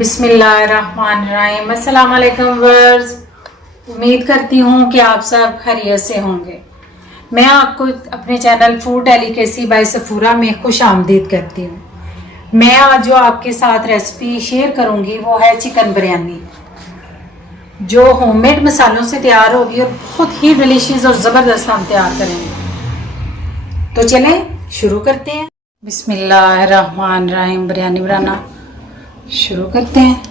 बिस्मिल्लाहिर्रहमानिर्रहीम। अस्सलाम वालेकुम वर्स। उम्मीद करती हूँ कि आप सब खैरियत से होंगे। मैं आपको अपने channel food delicacy by Safura में खुश आमदीद करती हूँ। मैं आज जो आपके साथ रेसिपी शेयर करूँगी वो है चिकन बिरयानी, जो होममेड मसालों से तैयार होगी और बहुत ही डिलीशियस और ज़बरदस्त हम तैयार करेंगे। तो चलें शुरू करते हैं। बिस्मिल्लाहिर्रहमानिर्रहीम। बिरयानी बनाना शुरू करते हैं।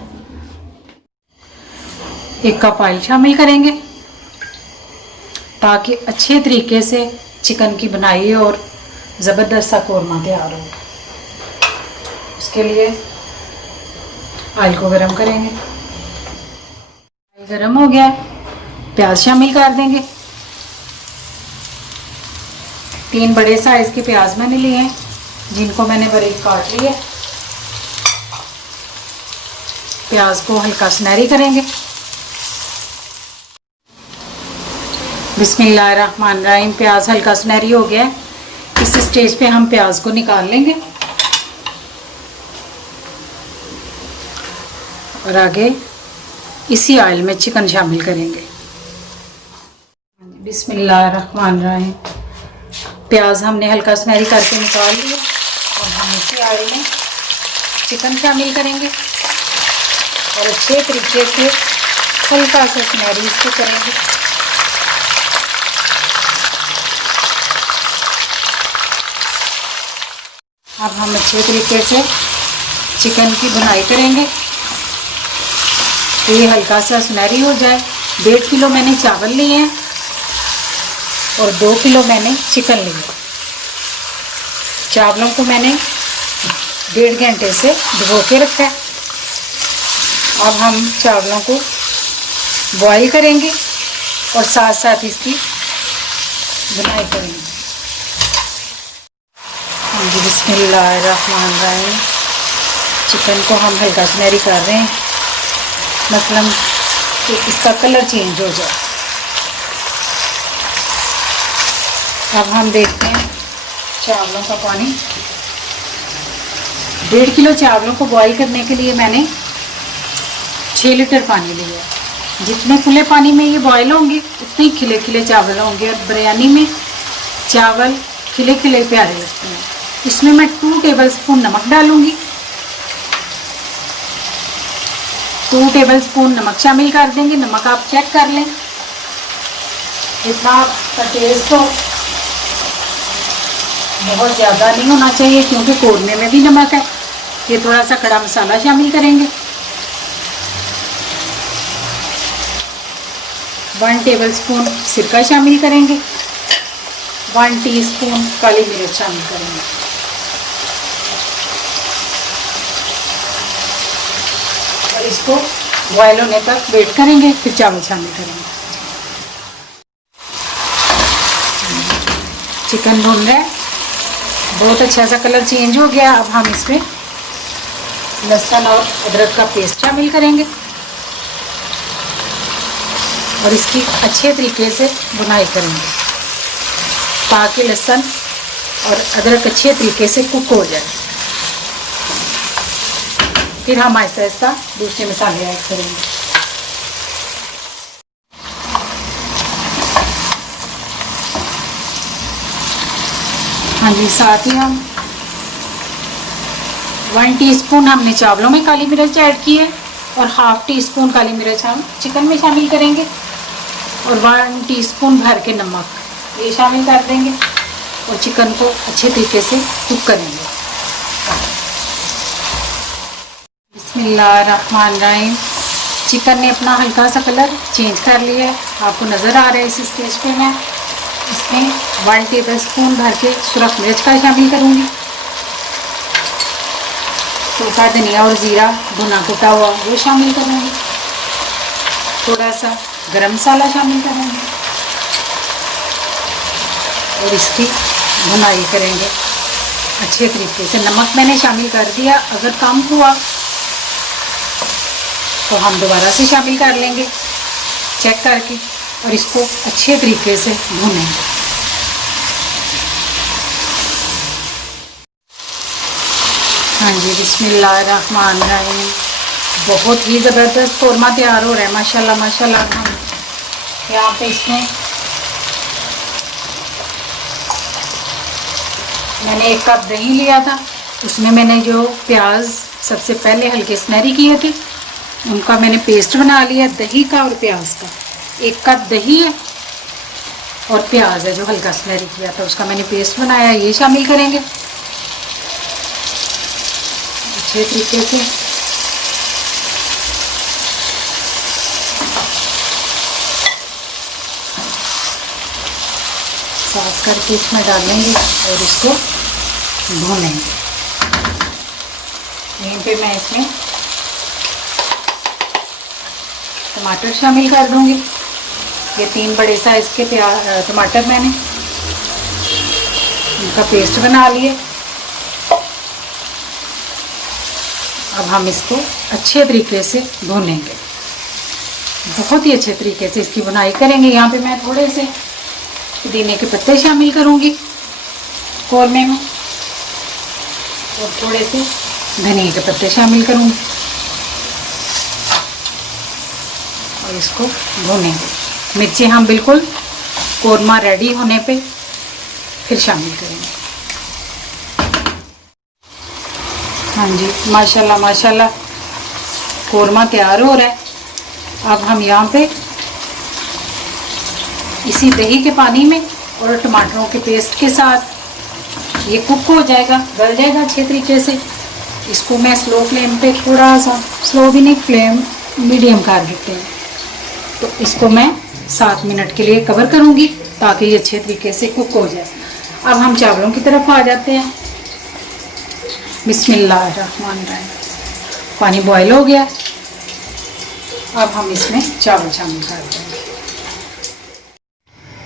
1 कप ऑयल शामिल करेंगे ताकि अच्छे तरीके से चिकन की बनाई और ज़बरदस्त सा कौरमा तैयार हो। उसके लिए ऑयल को गरम करेंगे। ऑयल गरम हो गया, प्याज शामिल कर देंगे। 3 बड़े साइज़ के प्याज मैंने लिए हैं, जिनको मैंने बारीक काट लिया। प्याज को हल्का सुनहरी करेंगे। बिस्मिल्लाहिर्रहमानिर्रहीम। प्याज हल्का सुनहरी हो गया है। इस स्टेज पे हम प्याज को निकाल लेंगे और आगे इसी ऑयल में चिकन शामिल करेंगे। बिस्मिल्लाहिर्रहमानिर्रहीम। प्याज हमने हल्का सुनहरी करके निकाल लिया और हम इसी ऑयल में चिकन शामिल करेंगे और अच्छे तरीके से हल्का सा सुनहरी इसको करेंगे। अब हम अच्छे तरीके से चिकन की बुनाई करेंगे तो ये हल्का सा सुनहरी हो जाए। 1.5 किलो मैंने चावल लिए हैं और 2 किलो मैंने चिकन लिए। चावलों को मैंने 1.5 घंटे से भिगो के रखा है। अब हम चावलों को बॉईल करेंगे और साथ साथ इसकी बुनाई करेंगे। बिस्मिल्लाहिर्रहमानिर्रहीम। चिकन को हम हल्का सुनहरी कर रहे हैं, मतलब कि इसका कलर चेंज हो जाए। अब हम देखते हैं चावलों का पानी। 1.5 किलो चावलों को बॉईल करने के लिए मैंने 6 लीटर पानी लिया है। जितने खुले पानी में ये बॉईल होंगे उतने ही खिले खिले चावल होंगे और बिरयानी में चावल खिले खिले प्यारे लगते हैं। इसमें मैं 2 टेबलस्पून नमक डालूंगी। 2 टेबलस्पून नमक शामिल कर देंगे। नमक आप चेक कर लें, इतना का टेस्ट हो, बहुत ज़्यादा नहीं होना चाहिए क्योंकि कौरमे में भी नमक है। ये थोड़ा सा खड़ा मसाला शामिल करेंगे। 1 टेबलस्पून सिरका शामिल करेंगे। 1 टीस्पून काली मिर्च शामिल करेंगे और इसको बॉयल होने तक वेट करेंगे। फिर चावल शामिल करेंगे। चिकन भून रहा है, बहुत अच्छा सा कलर चेंज हो गया। अब हम इसमें लहसुन और अदरक का पेस्ट शामिल करेंगे और इसकी अच्छे तरीके से बुनाई करेंगे ताकि लहसुन और अदरक अच्छे तरीके से कुक हो जाए। फिर हम आहिस्ता आहिस्ता दूसरे मसाले ऐड करेंगे। हाँ जी, साथ ही हम 1 टीस्पून हमने चावलों में काली मिर्च ऐड की है और 1/2 टीस्पून काली मिर्च हम चिकन में शामिल करेंगे और 1 टीस्पून भर के नमक ये शामिल कर देंगे और चिकन को अच्छे तरीके से कुक करेंगे। बिस्मिल्लाहिर्रहमानिर्रहीम। चिकन ने अपना हल्का सा कलर चेंज कर लिया है, आपको नज़र आ रहा है। इस स्टेज पे मैं इसमें 1 टेबलस्पून भर के सुरख मिर्च का शामिल करूँगी। सूखा धनिया और ज़ीरा भुना कुटा हुआ वो शामिल करूँगी। थोड़ा सा गरम मसाला शामिल करेंगे और इसकी भुनाई करेंगे अच्छे तरीके से। नमक मैंने शामिल कर दिया, अगर कम हुआ तो हम दोबारा से शामिल कर लेंगे चेक करके और इसको अच्छे तरीके से भूनेंगे। हाँ जी, बिस्मिल्लाहिर्रहमानिर्रहीम। बहुत ही ज़बरदस्त कौरमा तैयार हो रहा है माशाल्लाह माशाल्लाह। हम यहाँ पे इसमें मैंने 1 कप दही लिया था, उसमें मैंने जो प्याज सबसे पहले हल्के सुनहरी किए थे उनका मैंने पेस्ट बना लिया, दही का और प्याज का। 1 कप दही है और प्याज है जो हल्का सुनहरी किया था, उसका मैंने पेस्ट बनाया, ये शामिल करेंगे अच्छे तरीके से। साफ करके इसमें डालेंगे और इसको भूनेंगे। यहीं पे मैं इसमें टमाटर शामिल कर दूंगी। ये 3 बड़े साइज़ के टमाटर मैंने इनका पेस्ट बना लिए। अब हम इसको अच्छे तरीके से भूनेंगे, बहुत ही अच्छे तरीके से इसकी बुनाई करेंगे। यहाँ पे मैं थोड़े से पुदीने के पत्ते शामिल करूँगी कौरमे में और थोड़े से धनिया के पत्ते शामिल करूँगी और इसको भूनेंगे। मिर्ची हम बिल्कुल कौरमा रेडी होने पे फिर शामिल करेंगे। हाँ जी माशाल्लाह माशाल्लाह कौरमा तैयार हो रहा है। अब हम यहाँ पे इसी दही के पानी में और टमाटरों के पेस्ट के साथ ये कुक हो जाएगा, गल जाएगा अच्छे तरीके से। इसको मैं स्लो फ्लेम पे, थोड़ा सा स्लो भी नहीं, फ्लेम मीडियम कर देते हैं, तो इसको मैं 7 मिनट के लिए कवर करूँगी ताकि ये अच्छे तरीके से कुक हो जाए। अब हम चावलों की तरफ आ जाते हैं। बिस्मिल्लाहिर्रहमानिर्रहीम। पानी बॉयल हो गया, अब हम इसमें चावल शामिल कर देंगे।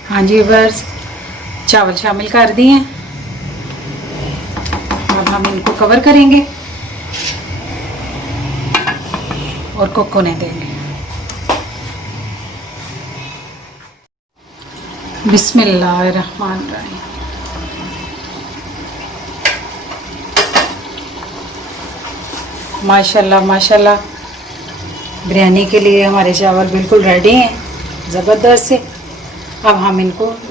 हाँ जी बस चावल शामिल कर दिए हैं। अब हम इनको कवर करेंगे और कुक होने देंगे। बिस्मिल्लाहिर्रहमानिर्रहीम। माशाल्लाह माशाल्लाह बिरयानी के लिए हमारे चावल बिल्कुल रेडी हैं, ज़बरदस्त से। अब हम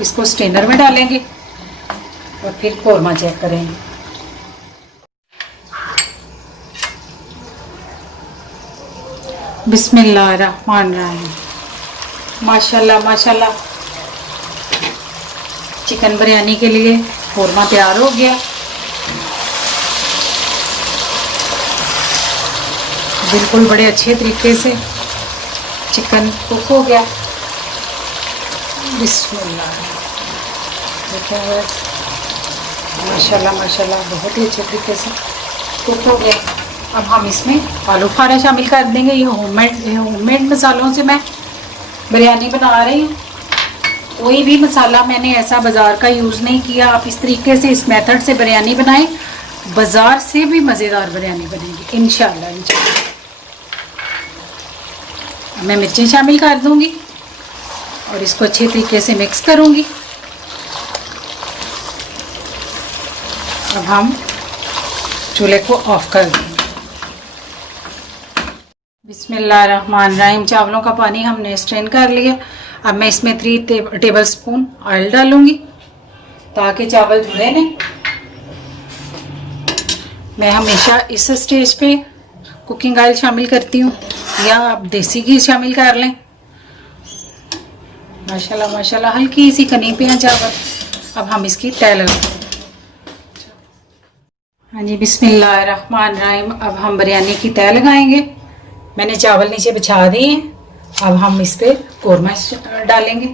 इसको स्ट्रेनर में डालेंगे और फिर कौरमा चेक करेंगे। बिस्मिल्लाहिर्रहमानिर्रहीम। माशाल्लाह माशाल्लाह चिकन बिरयानी के लिए कौरमा तैयार हो गया। बिल्कुल बड़े अच्छे तरीके से चिकन कुक हो गया। बिस्मिल्लाह। देखिए माशाल्लाह माशाल्लाह बहुत ही अच्छे तरीके से कुक हो गया। अब हम इसमें आलू खारा शामिल कर देंगे। ये होममेड मसालों से मैं बिरयानी बना रही हूँ। कोई भी मसाला मैंने ऐसा बाज़ार का यूज़ नहीं किया। आप इस तरीके से, इस मेथड से बिरयानी बनाएं, बाज़ार से भी मज़ेदार बिरयानी बनेगी इंशाल्लाह इंशाल्लाह। मैं मिर्चें शामिल कर दूंगी और इसको अच्छे तरीके से मिक्स करूंगी। अब हम चूल्हे को ऑफ कर देंगे। बिस्मिल्लाहिर्रहमानिर्रहीम। चावलों का पानी हमने स्ट्रेन कर लिया। अब मैं इसमें 3 टेबल स्पून ऑयल डालूंगी ताकि चावल जुड़े नहीं। मैं हमेशा इस स्टेज पे कुकिंग ऑयल शामिल करती हूँ, या आप देसी घी शामिल कर लें। माशाल्लाह माशाल्लाह हल्की सी कनी पे हैं चावल। अब हम इसकी तय लगाएंगे। हाँ जी बिस्मिल्लाहिर्रहमानिर्रहीम। अब हम बिरयानी की तय लगाएंगे। मैंने चावल नीचे बिछा दिए हैं। अब हम इस पर कौरमा डालेंगे।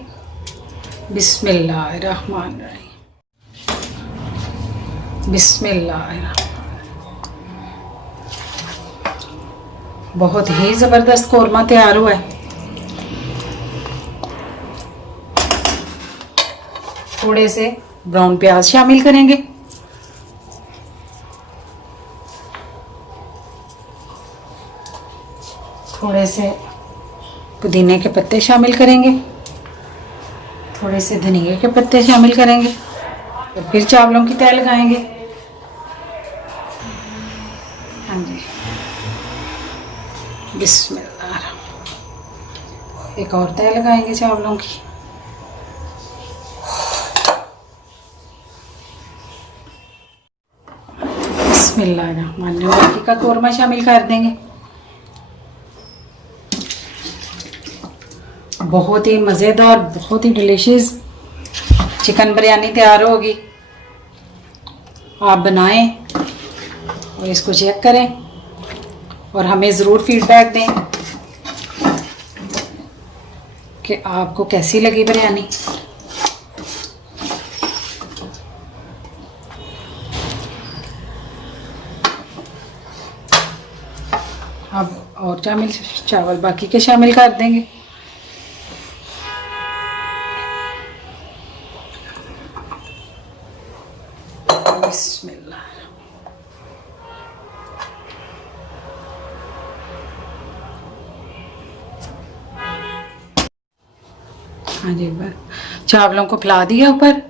बिस्मिल्लाहिर्रहमानिर्रहीम। बिस्मिल्लाहिर्रहमानिर्रहीम। बहुत ही ज़बरदस्त कौरमा तैयार हुआ है। थोड़े से ब्राउन प्याज शामिल करेंगे। थोड़े से पुदीने के पत्ते शामिल करेंगे। थोड़े से धनिया के पत्ते शामिल करेंगे और फिर चावलों की तय लगाएंगे। हाँ जी बिस्मिल्लाह। एक और तय लगाएंगे चावलों की। बिस्मिल्लाहिर्रहमानिर्रहीम का कौरमा शामिल कर देंगे। बहुत ही मज़ेदार, बहुत ही डिलीशियस चिकन बिरयानी तैयार होगी। आप बनाएं और इसको चेक करें और हमें ज़रूर फीडबैक दें कि आपको कैसी लगी बिरयानी। अब और चावल बाकी के शामिल कर देंगे। बिस्मिल्लाह। हाँ जी, चावलों को फैला दिया ऊपर।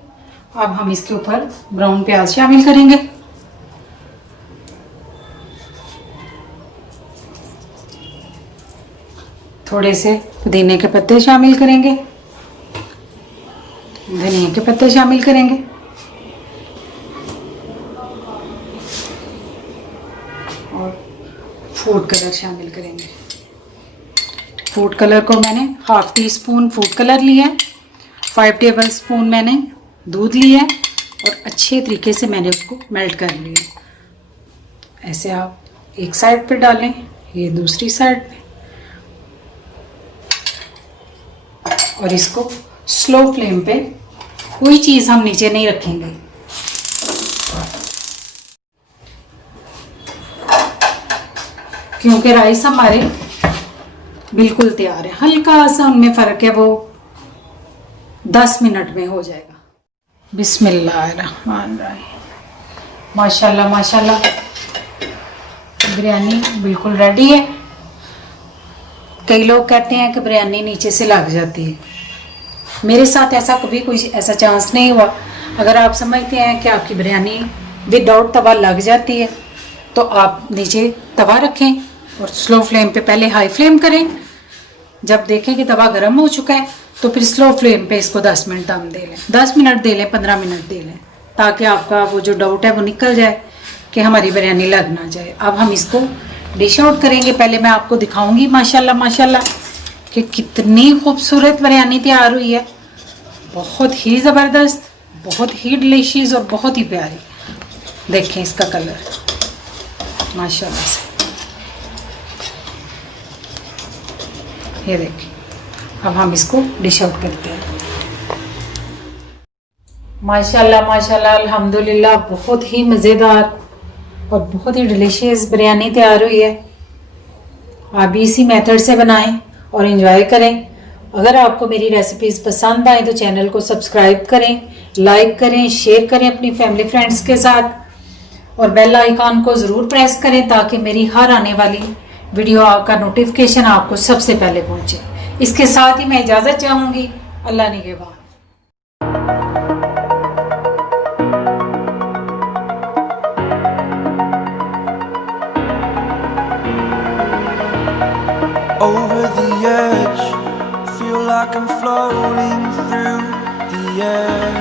अब हम इसके ऊपर ब्राउन प्याज शामिल करेंगे। थोड़े से पुदीने के पत्ते शामिल करेंगे, धनिया के पत्ते शामिल करेंगे और फूड कलर शामिल करेंगे। फूड कलर को मैंने half tea spoon food colour लिया है, 5 टेबल स्पून मैंने दूध लिया है और अच्छे तरीके से मैंने उसको मेल्ट कर लिया। ऐसे आप एक साइड पे डालें, ये दूसरी साइड पे, और इसको स्लो फ्लेम पे, कोई चीज़ हम नीचे नहीं रखेंगे। क्योंकि राइस हमारे बिल्कुल तैयार है। हल्का सा उनमें फ़र्क है, वो 10 मिनट में हो जाएगा। बिस्मिल्लाहिर्रहमानिर्रहीम। माशाल्लाह माशाल्लाह, बिरयानी बिल्कुल रेडी है। कई लोग कहते हैं कि बिरयानी नीचे से लग जाती है। मेरे साथ ऐसा कभी कोई ऐसा चांस नहीं हुआ। अगर आप समझते हैं कि आपकी बिरयानी विदाउट तवा लग जाती है तो आप नीचे तवा रखें और स्लो फ्लेम पे पहले हाई फ्लेम करें। जब देखें कि तवा गर्म हो चुका है तो फिर स्लो फ्लेम पे इसको 10 मिनट दम दे लें, 10 मिनट दे लें, 15 मिनट दे लें, ताकि आपका वो जो डाउट है वो निकल जाए कि हमारी बिरयानी लग ना जाए। अब हम इसको डिश आउट करेंगे। पहले मैं आपको दिखाऊंगी माशाल्लाह माशाल्लाह कि कितनी खूबसूरत बिरयानी तैयार हुई है। बहुत ही ज़बरदस्त, बहुत ही डिलीशियस और बहुत ही प्यारी। देखें इसका कलर माशाल्लाह से, ये देखें। अब हम इसको डिश आउट करते हैं। माशाल्लाह माशाल्लाह, अल्हम्दुलिल्लाह, बहुत ही मज़ेदार और बहुत ही डिलीशियस बिरयानी तैयार हुई है। आप भी इसी मेथड से बनाएं और एंजॉय करें। अगर आपको मेरी रेसिपीज़ पसंद आए तो चैनल को सब्सक्राइब करें, लाइक करें, शेयर करें अपनी फैमिली फ्रेंड्स के साथ और बेल आइकॉन को ज़रूर प्रेस करें ताकि मेरी हर आने वाली वीडियो का नोटिफिकेशन आपको सबसे पहले पहुंचे। इसके साथ ही मैं इजाज़त चाहूँगी। अल्लाह निगहबान। Over the edge, feel like I'm floating through the air.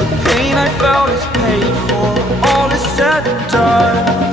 The pain I felt is paid for, all is said and done.